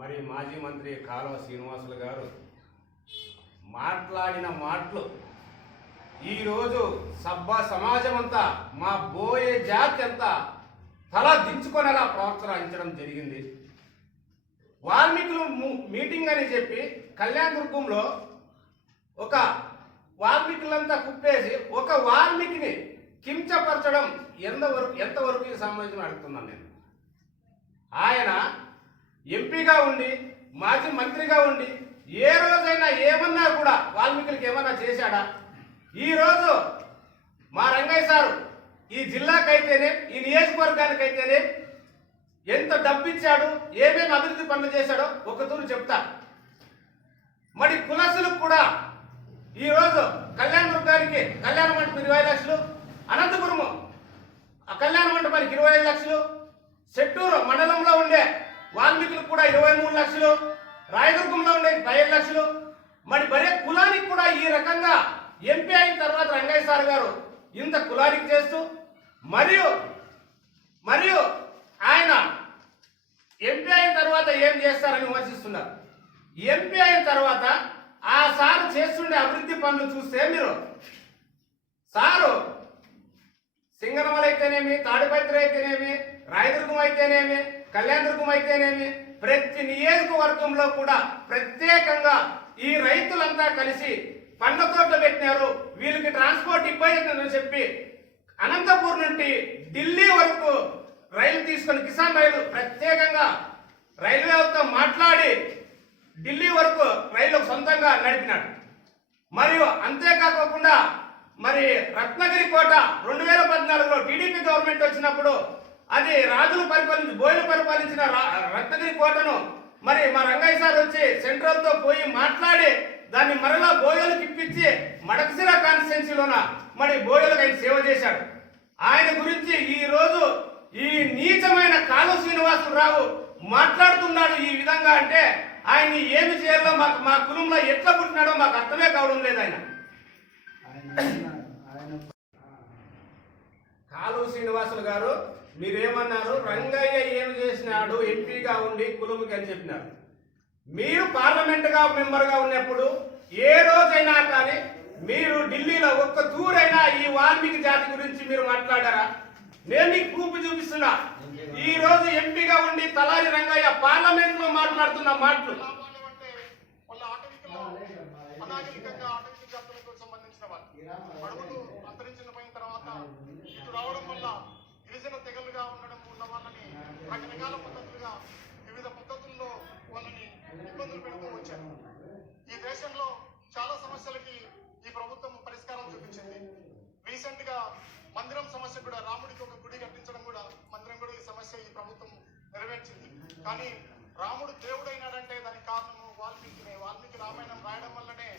మరి మాజీ మంత్రి కాలువ శ్రీనివాసులు గారు మాట్లాడిన మాటలు ఈరోజు సమాజం అంతా మా బోయే జాతి అంతా తల దించుకొనేలా ప్రవర్తించడం జరిగింది. వాల్మీకులు మీటింగ్ అని చెప్పి కళ్యాణదుర్గంలో ఒక వాల్మీకులంతా కుప్పేసి ఒక వాల్మీకిని కించపరచడం ఎంతవరకు సంబంధించి అడుగుతున్నాను నేను. ఆయన ఎంపీగా ఉండి మాజీ మంత్రిగా ఉండి ఏ రోజైనా ఏమన్నా కూడా వాల్మీకులకి ఏమన్నా చేశాడా? ఈరోజు మా రంగయ్య సారు ఈ జిల్లాకైతేనే ఈ నియోజకవర్గానికైతేనే ఎంత డబ్బిచ్చాడు, ఏమేమి అభివృద్ధి పనులు చేశాడో ఒక తూరు చెప్తా. మరి కులస్తులకు కూడా ఈరోజు కళ్యాణదుర్గానికి కళ్యాణ మండపం 20 లక్షలు, అనంతపురము ఆ కళ్యాణ మండపానికి 25 లక్షలు, చెట్టూరు మండలంలో ఉండే వాల్మీకులకు కూడా 23 లక్షలు, రాయదుర్గంలో ఉండే 5 లక్షలు. మరి బరే కులానికి కూడా ఈ రకంగా ఎంపీ అయిన తర్వాత రంగయ్య సార్ గారు ఇంత కులానికి చేస్తూ మరియు ఆయన ఎంపీ అయిన తర్వాత ఏం చేస్తారని విమర్శిస్తున్నారు. ఎంపీ అయిన తర్వాత ఆ సారు చేస్తుండే అభివృద్ధి పనులు చూస్తే మీరు సారు సింగనమల అయితేనేమి, తాడిపత్రి అయితేనేమి, రాయదుర్గం అయితేనేమి, కళ్యాణదుర్గం అయితేనేమి ప్రతి నియోజకవర్గంలో కూడా ప్రత్యేకంగా ఈ రైతులంతా కలిసి పండ్ల తోటలు పెట్టినారు. వీళ్ళకి ట్రాన్స్పోర్ట్ ఇబ్బంది అని చెప్పి అనంతపూర్ నుండి ఢిల్లీ వరకు రైలు తీసుకొని కిసాన్ రైలు ప్రత్యేకంగా రైల్వేతో మాట్లాడి ఢిల్లీ వరకు రైలు సొంతంగా నడిపినాడు. మరియు అంతేకాకుండా మరి రత్నగిరి కోట 2014లో టీడీపీ గవర్నమెంట్ వచ్చినప్పుడు అది రాజులు పరిపాలించి బోయలు పరిపాలించిన రత్నగిరి కోటను మరి మా రంగయ్య సార్ వచ్చి సెంట్రల్తో పోయి మాట్లాడి దాన్ని మరలా బోయలకు ఇప్పించి మడకసిర కాన్స్టిట్యున్సీలోన మరి బోయలకు ఆయన సేవ చేశాడు. ఆయన గురించి ఈ రోజు ఈ నీచమైన కాలువ శ్రీనివాసరావు మాట్లాడుతున్నాడు ఈ విధంగా అంటే ఆయన ఏమి చేయాలో మా కులంలో ఎట్లా పుట్టినాడో మాకు అర్థమే కావడం లేదు. ఆయన కాలువ శ్రీనివాసులు గారు మీరేమన్నారు? రంగయ్య ఏమి చేసినాడు ఎంపీగా ఉండి కులముకి అని చెప్పినారు. మీరు పార్లమెంటుగా మెంబర్గా ఉన్నప్పుడు ఏ రోజైనా కానీ మీరు ఢిల్లీలో ఒక్క తూరైనా ఈ వాల్మీకి జాతి గురించి మీరు మాట్లాడారా? నేను మీకు ప్రూఫ్ చూపిస్తున్నా. ఈ రోజు ఎంపీగా ఉండి తలారి రంగయ్య పార్లమెంట్ లో మాట్లాడుతున్న మాటలు గిరిజన తెగలుగా ఉండడం ఉన్న వాళ్ళని రకరకాల పద్ధతులుగా వివిధ పద్ధతుల్లో వాళ్ళని ఇబ్బందులు పెడుతూ వచ్చారు. ఈ దేశంలో చాలా సమస్యలకి ఈ ప్రభుత్వం పరిష్కారం చూపించింది. రీసెంట్ గా మందిరం సమస్య కూడా, రాముడికి ఒక గుడి కట్టించడం కూడా, మందిరం కూడా ఈ సమస్య ఈ ప్రభుత్వం నెరవేర్చింది. కానీ రాముడు దేవుడైనాడంటే దానికి కారణము వాల్మీకి రామాయణం రాయడం వల్లనే